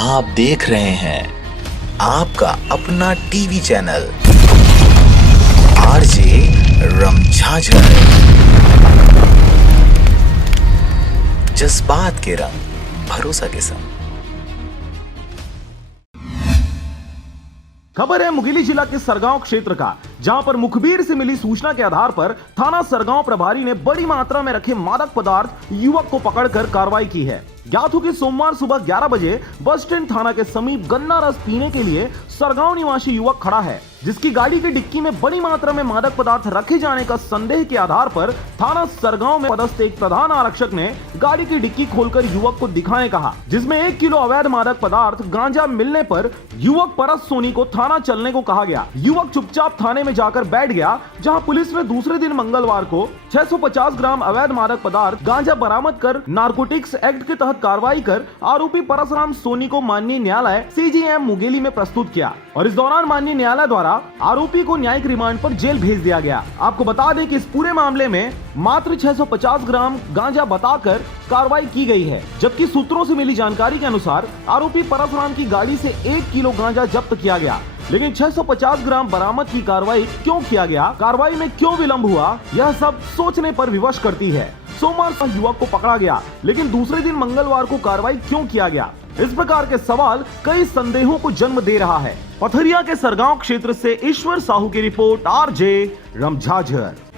आप देख रहे हैं आपका अपना टीवी चैनल आरजे रमझाझर। जज्बात के रंग, भरोसा के संग। खबर है मुंगेली जिला के सरगांव क्षेत्र का, जहां पर मुखबिर से मिली सूचना के आधार पर थाना सरगांव प्रभारी ने बड़ी मात्रा में रखे मादक पदार्थ युवक को पकड़कर कार्रवाई की है। ज्ञात हो कि सोमवार सुबह 11 बजे बस स्टैंड थाना के समीप गन्ना रस पीने के लिए सरगांव निवासी युवक खड़ा है, जिसकी गाड़ी की डिक्की में बड़ी मात्रा में मादक पदार्थ रखे जाने का संदेह के आधार पर थाना सरगांव में पदस्थ एक प्रधान आरक्षक ने गाड़ी की डिक्की खोलकर युवक को दिखाने कहा, जिसमें 1 किलो अवैध मादक पदार्थ गांजा मिलने पर युवक परस सोनी को थाना चलने को कहा गया। युवक चुपचाप थाने में जाकर बैठ गया, जहां पुलिस ने दूसरे दिन मंगलवार को 650 ग्राम अवैध मादक पदार्थ गांजा बरामद कर नारकोटिक्स एक्ट के तहत कार्रवाई कर आरोपी परसराम सोनी को माननीय न्यायालय सीजीएम मुंगेली में प्रस्तुत किया और इस दौरान माननीय न्यायालय द्वारा आरोपी को न्यायिक रिमांड पर जेल भेज दिया गया। आपको बता दें कि इस पूरे मामले में मात्र 650 ग्राम गांजा बताकर कार्रवाई की गई है, जबकि सूत्रों से मिली जानकारी के अनुसार आरोपी परसराम की गाड़ी से 1 किलो गांजा जब्त किया गया, लेकिन 650 ग्राम बरामद की कार्रवाई क्यों किया गया, कार्रवाई में क्यों विलंब हुआ, यह सब सोचने पर विवश करती है। सोमवार को युवक को पकड़ा गया, लेकिन दूसरे दिन मंगलवार को कार्रवाई क्यों किया गया, इस प्रकार के सवाल कई संदेहों को जन्म दे रहा है। पथरिया के सरगांव क्षेत्र से ईश्वर साहू की रिपोर्ट, आरजे रमझाझर।